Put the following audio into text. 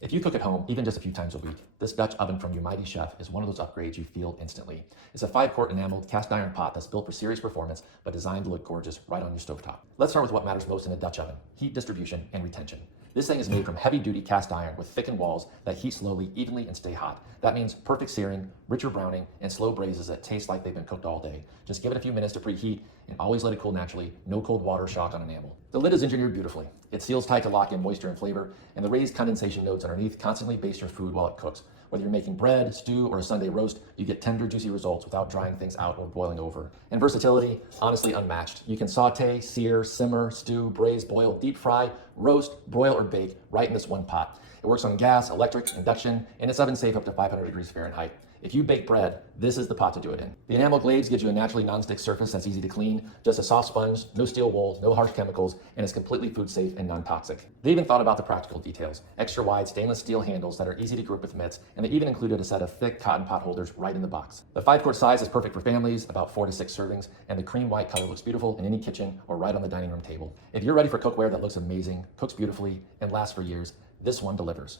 If you cook at home, even just a few times a week, this Dutch oven from Umite Chef is one of those upgrades you feel instantly. It's a 5-quart enameled cast iron pot that's built for serious performance, but designed to look gorgeous right on your stovetop. Let's start with what matters most in a Dutch oven: heat distribution and retention. This thing is made from heavy-duty cast iron with thickened walls that heat slowly, evenly, and stay hot. That means perfect searing, richer browning, and slow braises that taste like they've been cooked all day. Just give it a few minutes to preheat and always let it cool naturally. No cold water shock on enamel. The lid is engineered beautifully. It seals tight to lock in moisture and flavor, and the raised condensation nodes underneath constantly baste your food while it cooks. Whether you're making bread, stew, or a Sunday roast, you get tender, juicy results without drying things out or boiling over. And versatility, honestly unmatched. You can saute, sear, simmer, stew, braise, boil, deep fry, roast, broil, or bake right in this one pot. It works on gas, electric, induction, and it's oven safe up to 500 degrees Fahrenheit. If you bake bread, this is the pot to do it in. The enamel glaze gives you a naturally non-stick surface that's easy to clean, just a soft sponge, no steel wool, no harsh chemicals, and it's completely food safe and non-toxic. They even thought about the practical details: extra wide stainless steel handles that are easy to grip with mitts, and they even included a set of thick cotton pot holders right in the box. The 5-quart size is perfect for families, about 4 to 6 servings, and the cream white color looks beautiful in any kitchen or right on the dining room table. If you're ready for cookware that looks amazing, cooks beautifully, and lasts for years, this one delivers.